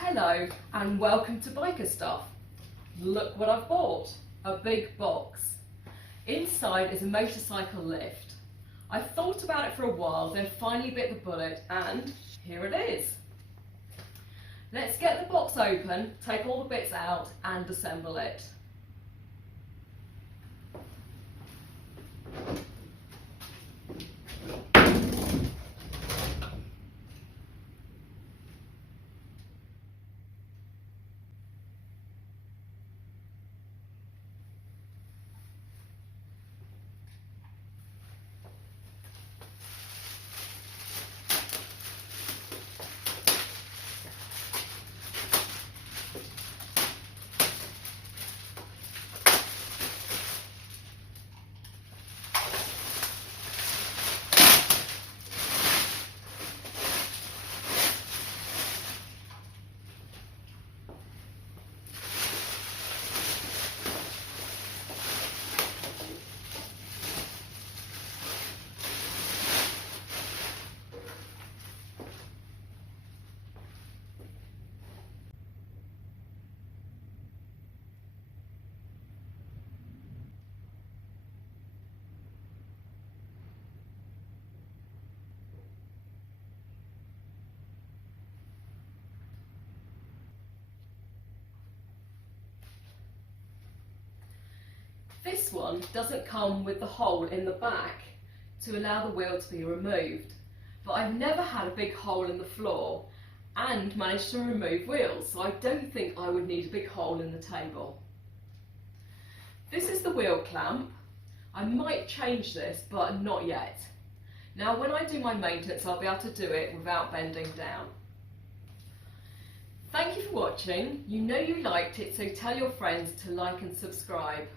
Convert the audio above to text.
Hello and welcome to Biker Stuff. Look what I've bought, a big box. Inside is a motorcycle lift. I've thought about it for a while, then finally bit the bullet and here it is. Let's get the box open, take all the bits out and assemble it. This one doesn't come with the hole in the back to allow the wheel to be removed, but I've never had a big hole in the floor and managed to remove wheels, so I don't think I would need a big hole in the table. This is the wheel clamp. I might change this, but not yet. Now when I do my maintenance, I'll be able to do it without bending down. Thank you for watching. You know you liked it, so tell your friends to like and subscribe.